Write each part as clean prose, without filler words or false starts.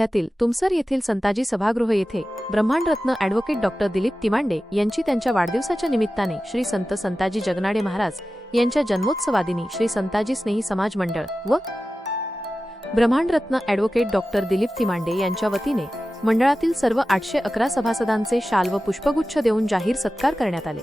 यातील तुमसर येथील संताजी सभागृह येथे ब्रह्मांडरत्न ॲडव्होकेट डॉक्टर दिलीप तिमांडे यांची त्यांच्या वाढदिवसाच्या निमित्ताने श्री संत संताजी जगनाडे महाराज यांच्या जन्मोत्सवादिनी श्री संताजी स्नेही समाज मंडळ व ब्रह्मांडरत्न ॲडव्होकेट डॉक्टर दिलीप तिमांडे यांच्या वतीने मंडळातील सर्व 811 सभासदांचे शाल व पुष्पगुच्छ देऊन जाहीर सत्कार करण्यात आले।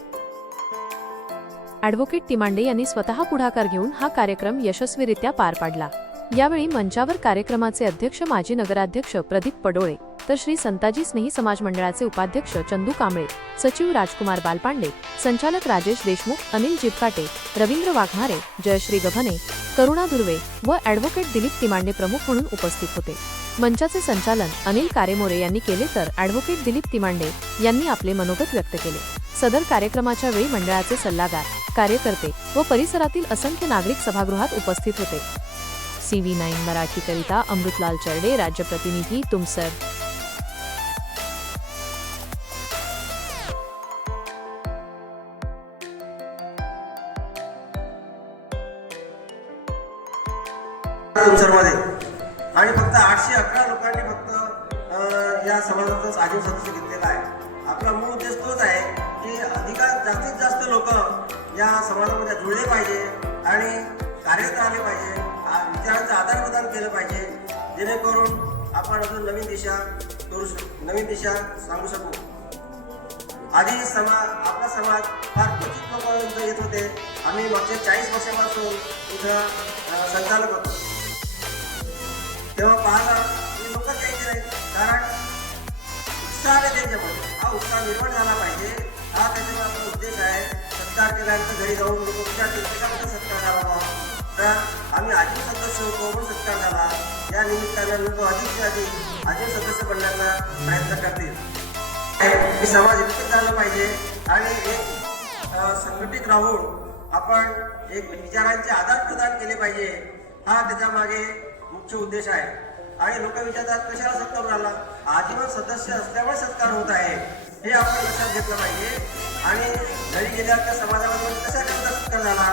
ॲडव्होकेट तिमांडे यांनी स्वतः पुढाकार घेऊन हा कार्यक्रम यशस्वीरित्या पार पाडला। यावेळी मंचावर कार्यक्रमाचे अध्यक्ष माजी नगराध्यक्ष प्रदीप पडोळे तर श्री संताजी स्नेही समाज मंडळाचे उपाध्यक्ष चंदू कांबळे, सचिव राजकुमार बालपांडे, संचालक राजेश देशमुख, अनिल जिबकाटे, रवींद्र वाघमारे, जयश्री गव्हाणे, करुणा दुर्वे व ॲडव्होकेट दिलीप तिमांडे प्रमुख म्हणून उपस्थित होते। मंचाचे संचालन अनिल कारेमोरे यांनी केले तर ॲडव्होकेट दिलीप तिमांडे यांनी आपले मनोगत व्यक्त केले। सदर कार्यक्रमाच्या वेळी मंडळाचे सल्लागार, कार्यकर्ते व परिसरातील असंख्य नागरिक सभागृहात उपस्थित होते। CV9 मराठीकरिता अमृतलाल चरडे, राज्य प्रतिनिधी, तुमसर। तुमसरमध्ये आणि फक्त 811 लोकांनी फक्त या समाजाचा आजीव सदस्य घेतलेला आहे। आपला मूळ उद्देश तोच आहे की जास्तीत जास्त लोक या समाजामध्ये जुळले पाहिजे आणि कार्यरत राहिले पाहिजे, विचारांचं आदान प्रदान केलं पाहिजे, जेणेकरून आपण अजून नवीन दिशा सांगू शकू। आधी आपला समाज फार क्वचित लोकांपर्यंत येत होते। आम्ही मागच्या 40 वर्षापासून इथं संचालक होतो, तेव्हा पाहिलं की लोक द्यायचे नाहीत, कारण उत्साह आहे त्यांच्यामध्ये। हा उत्साह निर्माण झाला पाहिजे, हा त्याच्यामध्ये उद्देश आहे। सत्कार केल्यानंतर घरी जाऊन लोक विचारतील कशामध्ये सत्कार झाला, तर आम्ही आजीव सदस्य होतो म्हणून सत्कार झाला। या निमित्तानं लोक अधिक आजीव सदस्य बनण्याचा प्रयत्न करतील। की समाज एकत्रित झाला पाहिजे आणि एक संघटित राहून आपण एक विचारांचे आदान प्रदान केले पाहिजे, हा त्याच्या मागे मुख्य उद्देश आहे। आणि लोक विचारतात कशाला सत्कार झाला, आजीवन सदस्य असल्यामुळे सत्कार होत आहे, हे आपण लक्षात घेतलं पाहिजे। आणि घरी गेल्यावर त्या समाजामध्ये कशाकरता सत्कार झाला,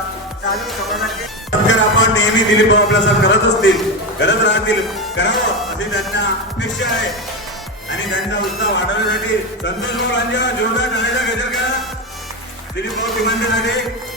तर आम्ही समाजाचे सत्कार आपण नेहमी दिलीप भाऊ आपल्यासाठी करत असतील, करत राहतील, करावं अशी त्यांना अपेक्षा आहे। आणि त्यांचा उत्साह वाढवण्यासाठी संतोष भाऊंच्या जोरदार टाळ्या गजर करा दिलीप भाऊ तिमांडेसाठी।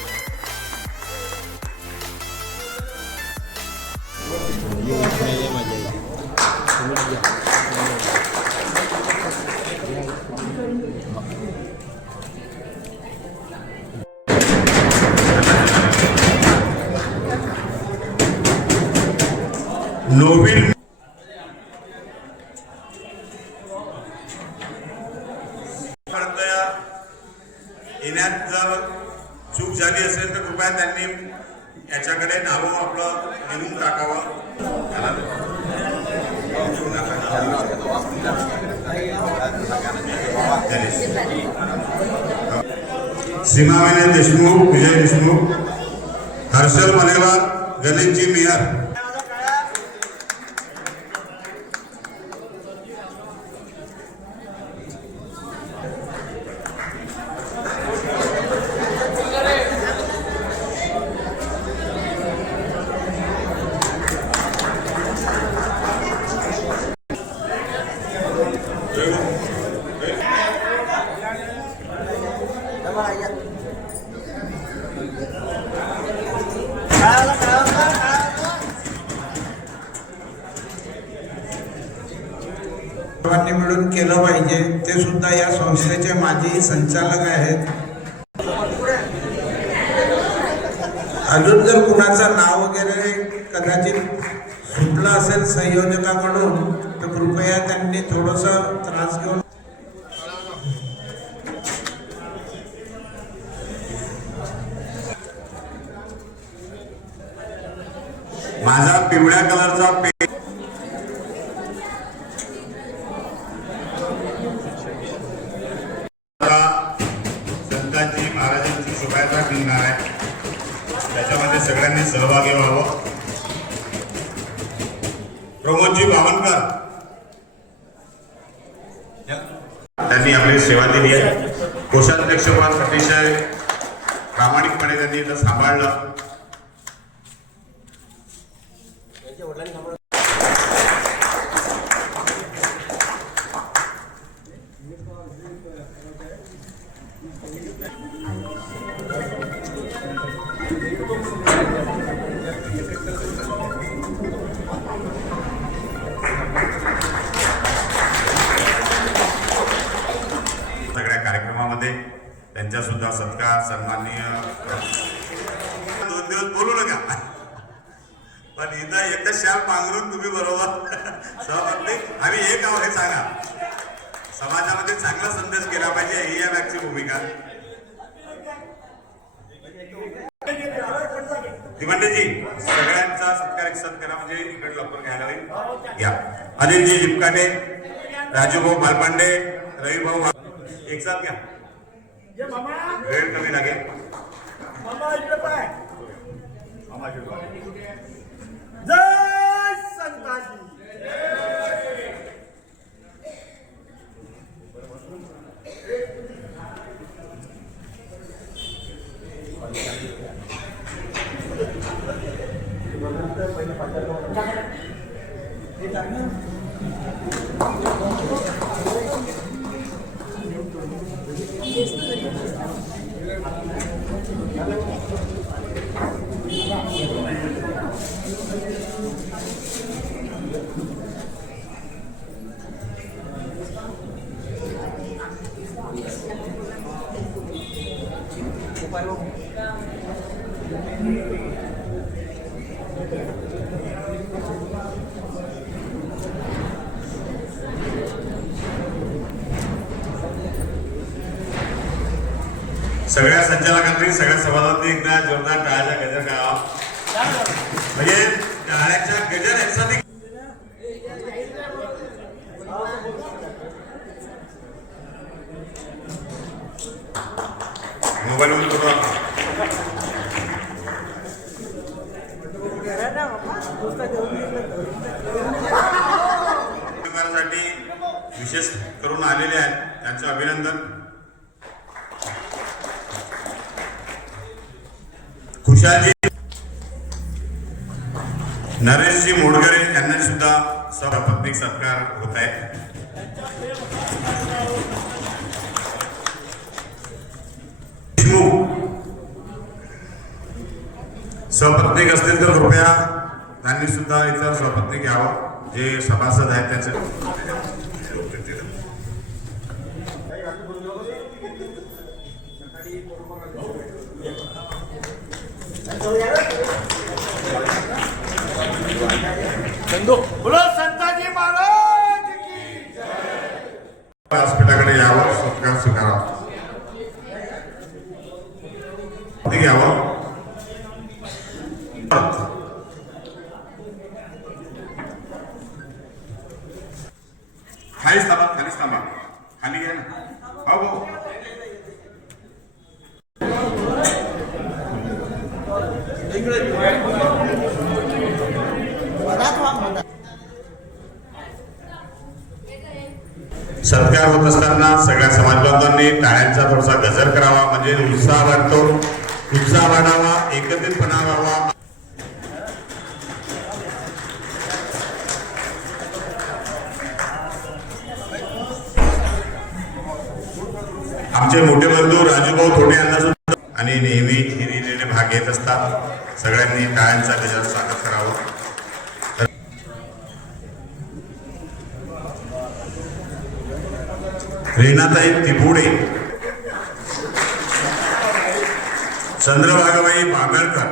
नोबेल येण्यात जर चूक झाली असेल तर कृपया त्यांनी याच्याकडे नावं आपलं लिहून टाकावं। सीमावेने देशमुख, विजय देशमुख, हर्षल मलेवार, गणेशजी मेहर। सर्वांनी मिळून केलं पाहिजे, ते सुद्धा या संस्थेचे माजी संचालक आहेत। अजून जर कुणाचं नाव वगैरे कदाचित सुटलं असेल संयोजकाकडून तर कृपया त्यांनी थोडंसं त्रास घेऊन माझा पिवळ्या कलरचा संतांची महाराजांची शोभायात्रा निघणार आहे, त्याच्यामध्ये सगळ्यांनी सहभागी व्हावं। प्रमोदजी बावनकर त्यांनी आपली सेवा दिली आहे। कोषाध्यक्ष पद अतिशय प्रामाणिकपणे त्यांनी इथं सांभाळलं। सगळ्या कार्यक्रमामध्ये त्यांचा सुद्धा सत्कार सन्माननीय 2 दिवस बोलू नका पण इथं एकच शाल पांघरून तुम्ही बरोबर सहभागी आम्ही एक आहोत हे सांगा समाजामध्ये चांगला संदेश केला पाहिजे ही या मागची भूमिका दिवंडेजी सगळ्यांचा सत्कार एक सत्कार म्हणजे इकडे लवकर घ्यायला होईल या अनिलजी जिपकाटे राजूभाऊ मालपांडे रविभाऊ एक साथ घ्या वेळ कमी लागेल जय संताजी सगळ्या संचालकांनी सगळ्या सभासदांनी एकदा जोरदार टाळ्याचा गजर करावा म्हणजे टाळ्याच्या गजर यासाठी मोबाईलवरून फोटो विशेष करून आलेले आहेत त्यांचं अभिनंदन खुशालजी नरेशजी मोडगरे यांना सुद्धा सपत्नीक सत्कार होत आहे सपत्नीक असतील तर कृपया त्यांनी सुद्धा इथं सपत्नीक घ्यावं जे सभासद आहेत त्यांचे बोलो संताजी महाराज की व्यासपीठाकडे यावं सत्कार स्वीकारावा घ्यावं खालीच थांबा खाली घ्या ना हो सत्कार होत असताना सगळ्या समाजबांधवांनी टाळ्यांचा थोडासा गजर करावा म्हणजे उत्साह वाढतो उत्साह वाढावा एकत्रितपणा व्हावा आमचे मोठे बंधू राजूभाऊ थोडे यांना सुद्धा आणि नेहमी हिरिरीने भाग घेत असतात सगळ्यांनी टाळ्यांचा गजर स्वागत करावं रीनाताई तिपुडे चंद्रभागाबाई बागळकर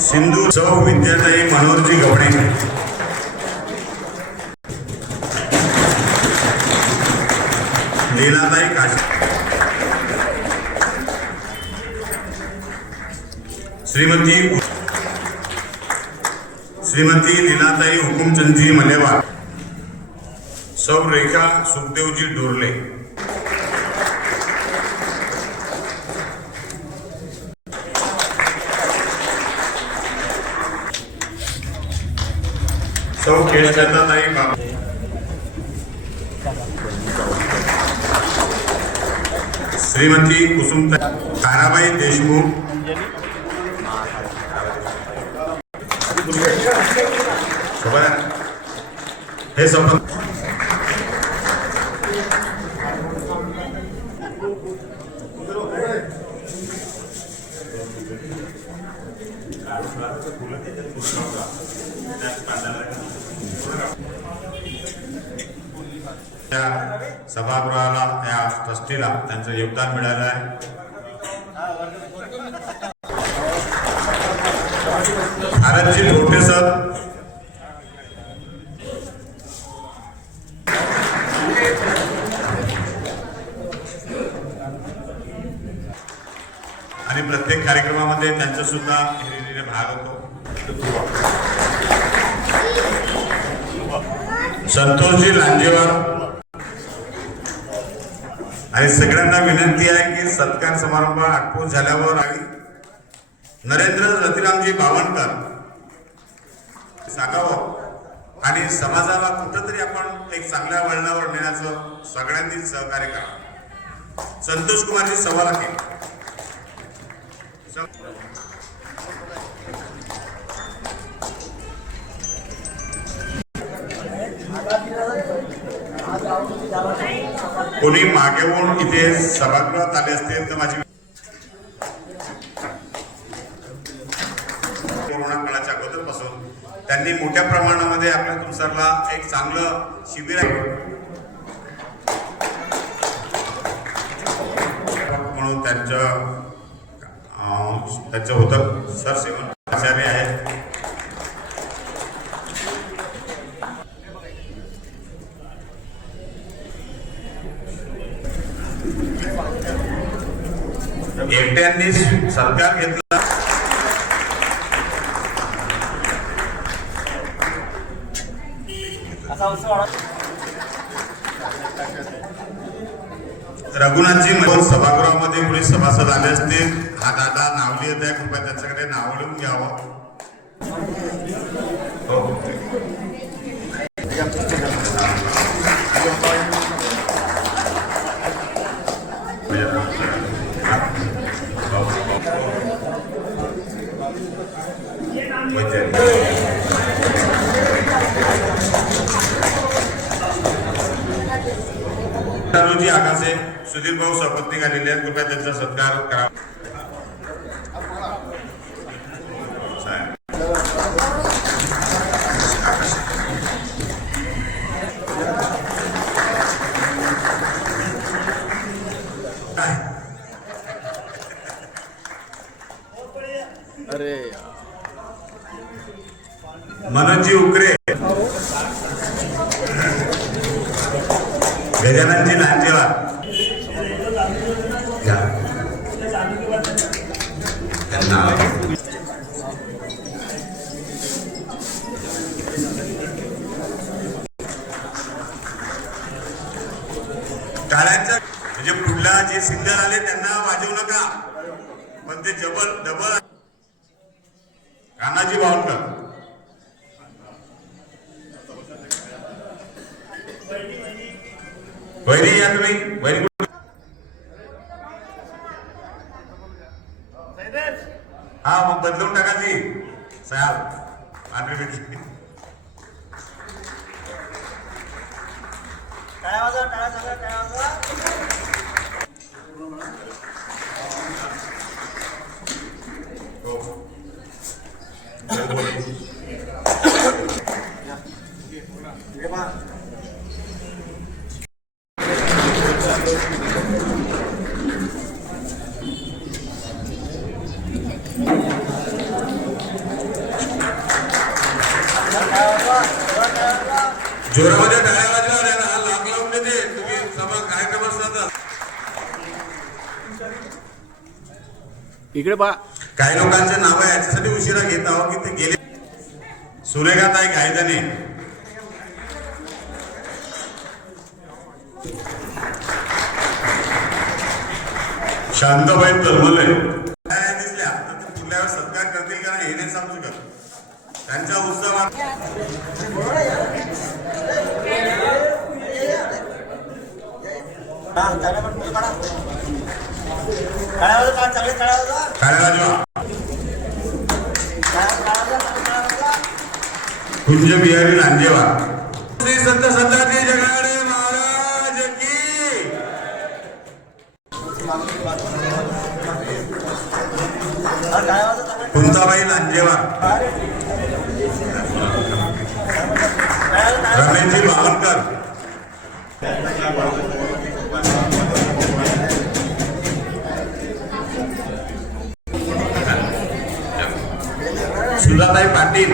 सिंधू सौ विद्याताई मनोहरजी गवणे लीलाताई काशी श्रीमती लीलाताई हुकुमचंदजी मलेवार सौ रेखा सुखदेवजी डोरले सौ केशलताई बाबू श्रीमती कुसुमताई ताराबाई देशमुख सोबत आहे. हे संपत त्या सभागृहाला या ट्रस्टीला त्यांचं योगदान मिळालं आहे. भारतजी लोटे सर, आणि प्रत्येक कार्यक्रमामध्ये त्यांचा सुद्धा हिरिरीने भाग होतो. संतोषजी लांजेवार, आणि सगळ्यांना विनंती आहे की सत्कार समारंभ आटोपून झाल्यावर नरेंद्र रतिरामजी बावनकर सांगावं आणि समाजाला कुठंतरी आपण एक चांगल्या वळणावर नेण्याचं सगळ्यांनी सहकार्य करा. संतोष कुमारजी सवाला केली. कोणी मागे होऊन इथे सभागृहात आले असते तर माझी कोरोना काळाच्या अगोदरपासून त्यांनी मोठ्या प्रमाणामध्ये आपल्या तुमसरला एक चांगलं शिबिर आहे म्हणून त्यांचं होतं. सरसेवन आचार्य आहेत. एकट्यांनी सरकार घेतला. रघुनाथजी सभागृहामध्ये कोणी सभासद आले असतील, हा दादा नाव लिहित आहे, कृपया त्याच्याकडे नाव लिहून घ्यावं. रोजी आकाशे सुधीर भाऊ सपत्नीक आलेले आहेत, कृपया त्यांचा सत्कार करा. मनोजी उकरे, गजाननजी लांजेवार, टाळ्यांचा म्हणजे पुढला जे सिंगर आले त्यांना वाजवू नका, पण ते डबल कान्हाजी बावनकर, वैरी या तुम्ही वैरी हा मग बदलून टाका जी साहेब पांढरी भेटली. टाळ्या वाजवा, टाळ्या सगळ्या टाळ्या वाजवा. जोरामध्ये टाळ्या वाजवा, लाग लावून देते तुम्ही सभा कार्यक्रम असतात. इकडे पहा. काही लोकांचे नाव याच्यासाठी उशिरा घेत आहोत की ते गेले. सुरेखात आहे काही जणी शांताबाई तरमले दिसल्या तर पुढल्या वेळेस सत्कार करतील का हे नाही सांगू शकत. त्यांचा उत्सव टाळ्या वाजवा, चांगले टाळ्या वाजवा. काय राजवा टाळ्या वाजवा. कुंज बिहारी लांजेवार, श्री संत संताजी जगाडे महाराज की, कुंताबाई लांजेवार, रमेशजी बावनकर, सुधाताई पाटील,